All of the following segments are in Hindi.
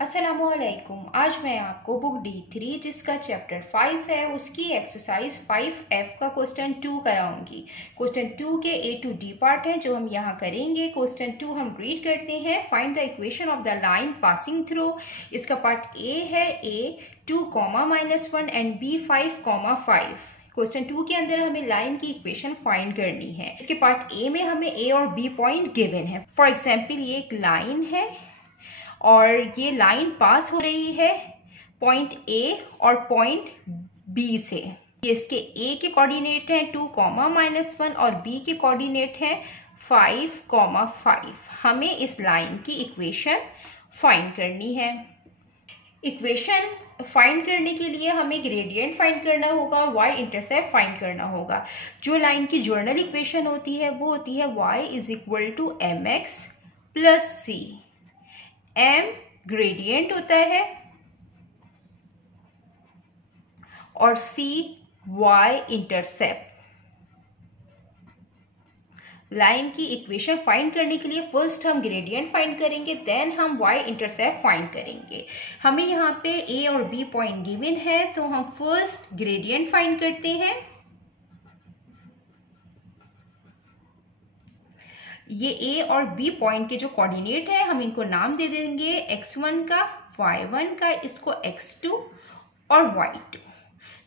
अस्सलामुअलैकुम। आज मैं आपको बुक D3 जिसका चैप्टर 5 है उसकी एक्सरसाइज 5F का क्वेश्चन 2 कराऊंगी। क्वेश्चन 2 के A to D पार्ट है जो हम यहाँ करेंगे। क्वेश्चन 2 हम रीड करते हैं। Find the equation of the line passing through. इसका पार्ट A है A 2, -1 एंड B 5, 5। क्वेश्चन 2 के अंदर हमें लाइन की इक्वेशन फाइंड करनी है। इसके पार्ट ए में हमें ए और बी पॉइंट गिवन है। फॉर एग्जाम्पल ये एक लाइन है और ये लाइन पास हो रही है पॉइंट ए और पॉइंट बी से। इसके ए के कोऑर्डिनेट हैं 2, -1 और बी के कोऑर्डिनेट हैं 5, 5। हमें इस लाइन की इक्वेशन फाइंड करनी है। इक्वेशन फाइंड करने के लिए हमें ग्रेडियंट फाइंड करना होगा और y इंटरसेप्ट फाइंड करना होगा। जो लाइन की जर्नल इक्वेशन होती है वो होती है y = mx + c। m gradient होता है और c y इंटरसेप्ट। लाइन की इक्वेशन फाइंड करने के लिए फर्स्ट हम ग्रेडियंट फाइंड करेंगे, देन हम y इंटरसेप्ट फाइंड करेंगे। हमें यहाँ पे a और b पॉइंट गिवन है तो हम फर्स्ट ग्रेडियंट फाइंड करते हैं। ये a और b पॉइंट के जो कोऑर्डिनेट है हम इनको नाम दे देंगे x1 का, y1 का, इसको x2 और y2।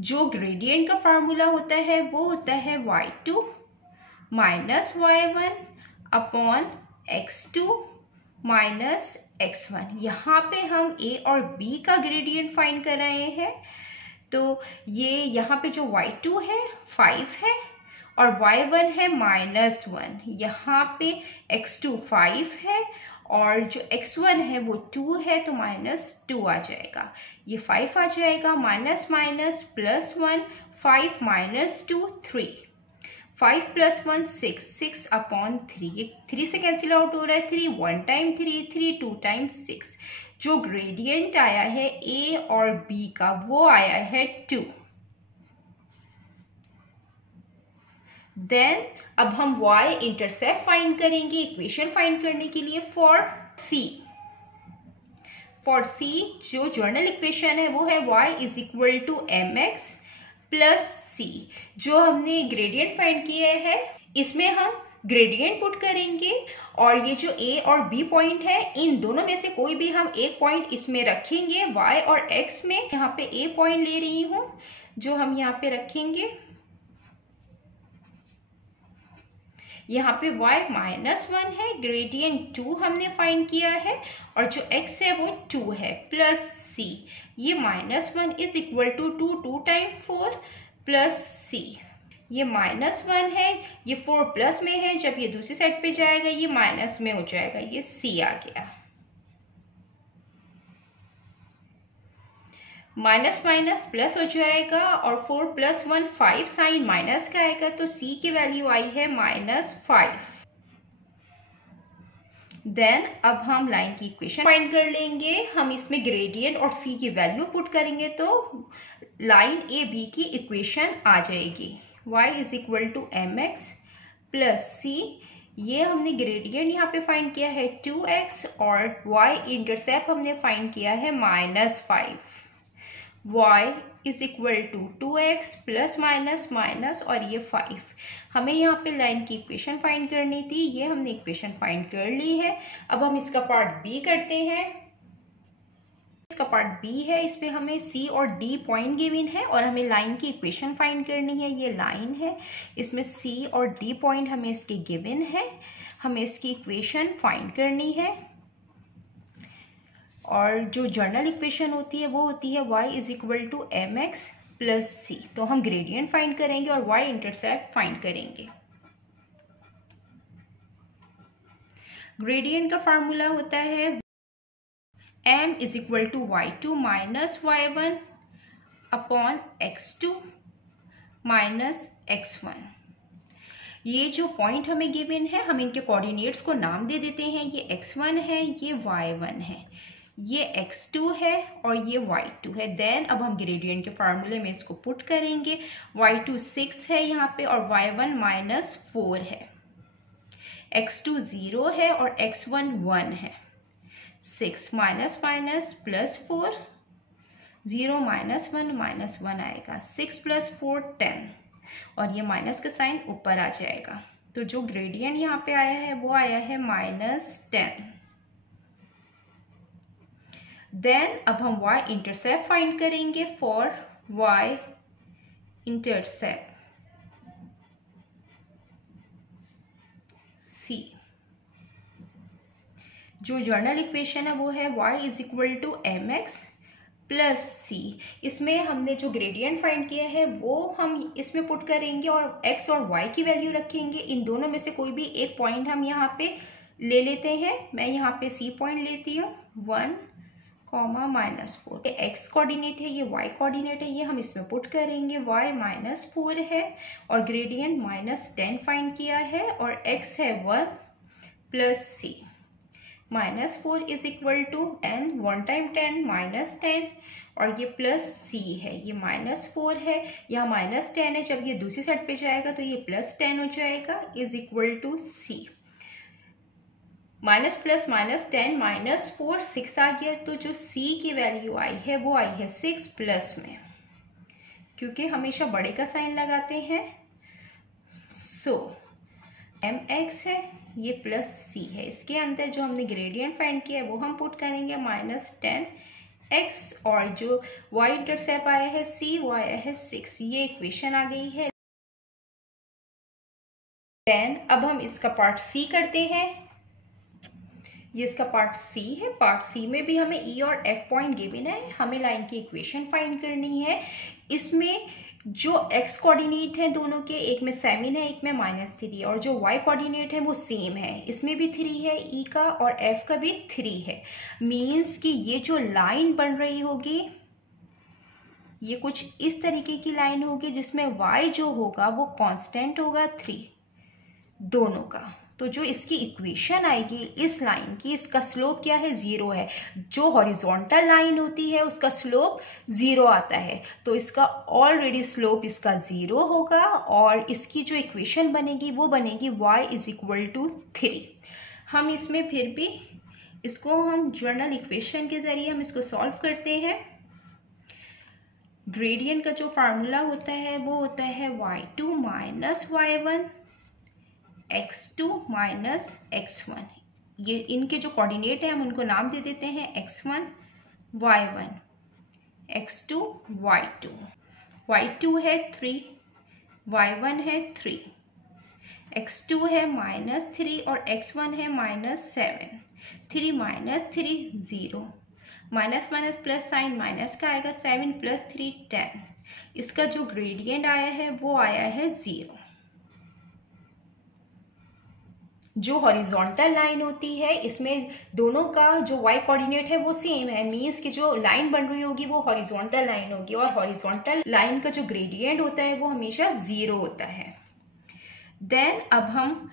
जो ग्रेडियंट का फार्मूला होता है वो होता है y2 - y1 upon x2 - x1। यहाँ पे हम a और b का ग्रेडियंट फाइंड कर रहे हैं तो ये यहाँ पे जो y2 है 5 है और y1 है -1। यहाँ पे x2 5 है और जो x1 है वो 2 है तो -2 आ जाएगा। ये 5 आ जाएगा, माइनस माइनस +1, 5 - 2 3, 5 + 1 6, 6 अपॉन 3। ये 3 से कैंसिल आउट हो रहा है। 3 1 टाइम 3, 3 2 टाइम 6। जो ग्रेडियंट आया है a और b का वो आया है 2। देन अब हम y इंटरसेप्ट फाइंड करेंगे इक्वेशन फाइंड करने के लिए। फॉर c जो जर्नल इक्वेशन है वो है y = mx + c। जो हमने ग्रेडियंट फाइंड किया है इसमें हम ग्रेडियंट पुट करेंगे और ये जो a और b पॉइंट है इन दोनों में से कोई भी हम एक पॉइंट इसमें रखेंगे y और x में। यहाँ पे a पॉइंट ले रही हूँ जो हम यहाँ पे रखेंगे। यहाँ पे y -1 है, ग्रेडियंट 2 हमने फाइंड किया है और जो x है वो 2 है, प्लस c। ये -1 = 2, 2 टाइम 4 प्लस c। ये -1 है, ये 4 प्लस में है, जब ये दूसरी साइड पे जाएगा ये माइनस में हो जाएगा, ये c आ गया। माइनस माइनस प्लस हो जाएगा और 4 + 1 5 साइन माइनस का आएगा तो c की वैल्यू आई है -5। देन अब हम लाइन की इक्वेशन फाइंड कर लेंगे। हम इसमें ग्रेडियंट और c की वैल्यू पुट करेंगे तो लाइन a b की इक्वेशन आ जाएगी। y = mx + c। ये हमने ग्रेडियंट यहाँ पे फाइंड किया है 2x और y इंटरसेप्ट हमने फाइंड किया है -5। y = 2x ± और ये 5। हमें यहाँ पे लाइन की इक्वेशन फाइंड करनी थी, ये हमने इक्वेशन फाइंड कर ली है। अब हम इसका पार्ट b करते हैं। इसका पार्ट b है, इसमें हमें c और d पॉइंट गिवन है और हमें लाइन की इक्वेशन फाइंड करनी है। ये लाइन है, इसमें c और d पॉइंट हमें इसके गिवन है। हमें इसकी इक्वेशन फाइंड करनी है और जो जर्नल इक्वेशन होती है वो होती है y = mx + c। तो हम ग्रेडियंट फाइंड करेंगे और y इंटरसेप्ट फाइंड करेंगे। ग्रेडियंट का फार्मूला होता है m = y2 - y1 upon x2 - x1। ये जो पॉइंट हमें गिवन है हम इनके कोऑर्डिनेट्स को नाम दे देते हैं। ये x1 है, ये y1 है, ये x2 है और ये y2 है। देन अब हम ग्रेडियंट के फार्मूले में इसको पुट करेंगे। y2 6 है यहाँ पे और y1 -4 है, x2 0 है और x1 1 है। 6 माइनस माइनस प्लस 4, 0 माइनस 1 आएगा, 6 प्लस 4 10, और ये माइनस का साइन ऊपर आ जाएगा। तो जो ग्रेडियंट यहाँ पे आया है वो आया है -10। देन अब हम y इंटरसेप्ट फाइंड करेंगे फॉर y इंटरसेप्ट c। जो जर्नल इक्वेशन है वो है y is equal to mx plus c। इसमें हमने जो ग्रेडियंट फाइंड किया है वो हम इसमें पुट करेंगे और x और y की वैल्यू रखेंगे। इन दोनों में से कोई भी एक पॉइंट हम यहाँ पे ले लेते हैं। मैं यहाँ पे c पॉइंट लेती हूँ, 1, -4। ये x कोऑर्डिनेट है, ये y कोऑर्डिनेट है, ये हम इसमें पुट करेंगे। y -4 है और ग्रेडियंट -10 फाइंड किया है और x है 1 plus c। -4 is equal to 10, 1 time 10 -10, और ये प्लस c है। ये -4 है, यहाँ -10 है, जब ये दूसरी साइड पे जाएगा तो ये +10 हो जाएगा, is equal to c। Minus plus -10 -4 6 आ गया, तो जो c की वैल्यू आई है वो आई है 6 प्लस में, क्योंकि हमेशा बड़े का साइन लगाते हैं। सो mx है, ये प्लस c है। इसके अंदर जो हमने ग्रेडियंट फाइंड किया है वो हम पुट करेंगे -10x, और जो y इंटरसेप्ट आया है c वो आया है 6। ये इक्वेशन आ गई है। देन अब हम इसका पार्ट c करते हैं। ये इसका पार्ट c है। पार्ट c में भी हमें e और f पॉइंट गिवन है, हमें लाइन की इक्वेशन फाइंड करनी है। इसमें जो x कोऑर्डिनेट है दोनों के, एक में 7 है, एक में -3 है, और जो y कोऑर्डिनेट है वो सेम है। इसमें भी 3 है e का और f का भी 3 है। मीन्स कि ये जो लाइन बन रही होगी ये कुछ इस तरीके की लाइन होगी जिसमें y जो होगा वो कांस्टेंट होगा 3 दोनों का। तो जो इसकी इक्वेशन आएगी इस लाइन की, इसका स्लोप क्या है, 0 है। जो हॉरिजॉन्टल लाइन होती है उसका स्लोप 0 आता है, तो इसका ऑलरेडी स्लोप इसका 0 होगा, और इसकी जो इक्वेशन बनेगी वो बनेगी y इज इक्वल टू 3। हम इसमें फिर भी इसको हम जर्नल इक्वेशन के जरिए हम इसको सॉल्व करते हैं। ग्रेडियंट का जो फार्मूला होता है वो होता है y2 minus y1 x2 minus x1। ये इनके जो कोऑर्डिनेट है हम उनको नाम दे देते हैं x1 y1, x2 y2। y2 है 3, y1 है 3, x2 है -3 और x1 है -7। 3 -3 0, minus minus plus sign minus का आएगा, 7 प्लस 3 10। इसका जो ग्रेडियंट आया है वो आया है 0। जो हॉरिजॉन्टल लाइन होती है इसमें दोनों का जो y कोऑर्डिनेट है वो सेम है। मींस कि जो लाइन बन रही होगी वो हॉरिजॉन्टल लाइन होगी, और हॉरिजॉन्टल लाइन का जो ग्रेडियंट होता है वो हमेशा 0 होता है। देन अब हम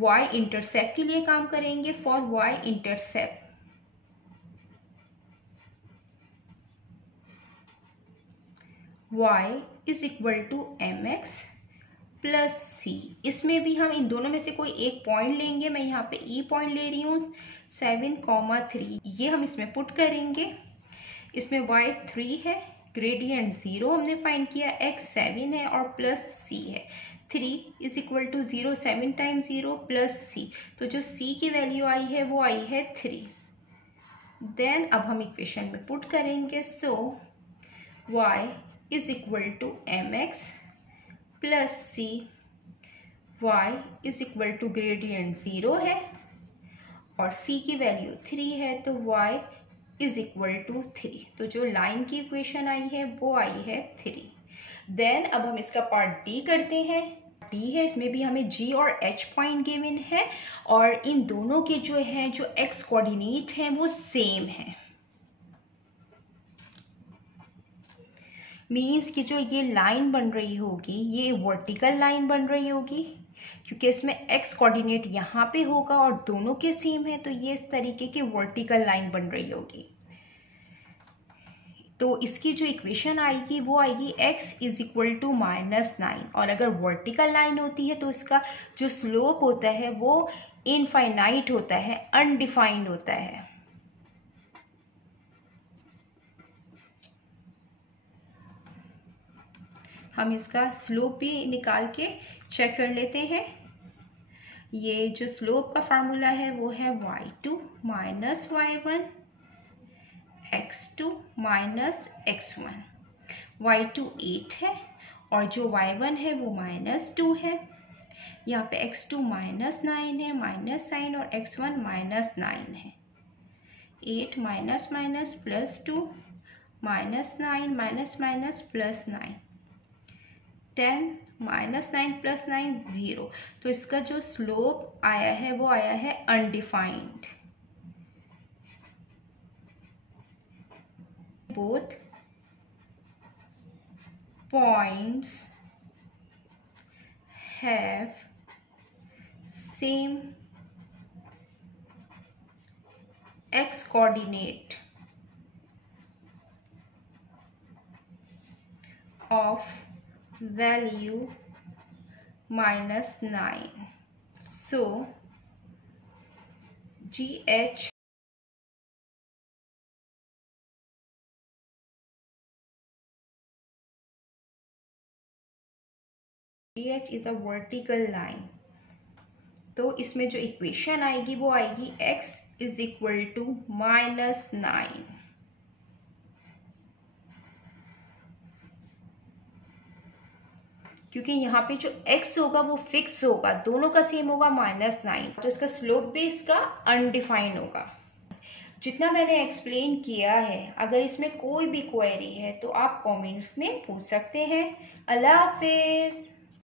y इंटरसेप्ट के लिए काम करेंगे। For y intercept y is equal to mx plus c। इसमें भी हम इन दोनों में से कोई एक पॉइंट लेंगे। मैं यहाँ पे e पॉइंट ले रही हूँ, 7,3। ये हम इसमें पुट करेंगे। इसमें y 3 है, ग्रेडियंट 0 हमने फाइंड किया, x 7 है और प्लस c है। 3 is equal to 0, 7 times 0 plus c। तो जो c की वैल्यू आई है वो आई है 3। देन अब हम इक्वेशन में पुट करेंगे। So y is equal to mx plus c। y is equal to gradient 0 है और c की वैल्यू 3 है, तो y इज इक्वल टू 3। तो जो लाइन की इक्वेशन आई है वो आई है 3। देन अब हम इसका पार्ट d करते हैं। d है, इसमें भी हमें g और h पॉइंट गिवन है, और इन दोनों के जो है जो x कोऑर्डिनेट हैं वो सेम है। मीन्स कि जो ये लाइन बन रही होगी ये वर्टिकल लाइन बन रही होगी, क्योंकि इसमें x कोऑर्डिनेट यहाँ पे होगा और दोनों के सेम है, तो ये इस तरीके की वर्टिकल लाइन बन रही होगी। तो इसकी जो इक्वेशन आएगी वो आएगी x इज इक्वल टू -9। और अगर वर्टिकल लाइन होती है तो इसका जो स्लोप होता है वो इनफाइनाइट होता है, अनडिफाइंड होता है। हम इसका स्लोप भी निकाल के चेक कर लेते हैं। ये जो स्लोप का फार्मूला है वो है y2 minus y1 x2 minus x1। y2 8 है और जो y1 है वो -2 है। यहाँ पे x2 -9 है, माइनस साइन, और x1 -9 है। 8 minus minus plus 2 -9 minus minus plus 9 10 -9 plus 9 0। तो इसका जो स्लोप आया है वो आया है undefined. Both points have same x coordinate of value -9. So GH is a vertical line। तो इसमें जो इक्वेशन आएगी वो आएगी x इज इक्वल टू -9। क्योंकि यहाँ पे जो x होगा वो फिक्स होगा, दोनों का सेम होगा -9, तो इसका स्लोप भी इसका अनडिफाइन होगा। जितना मैंने एक्सप्लेन किया है, अगर इसमें कोई भी क्वेरी है तो आप कमेंट्स में पूछ सकते हैं। अल्लाह हाफिज।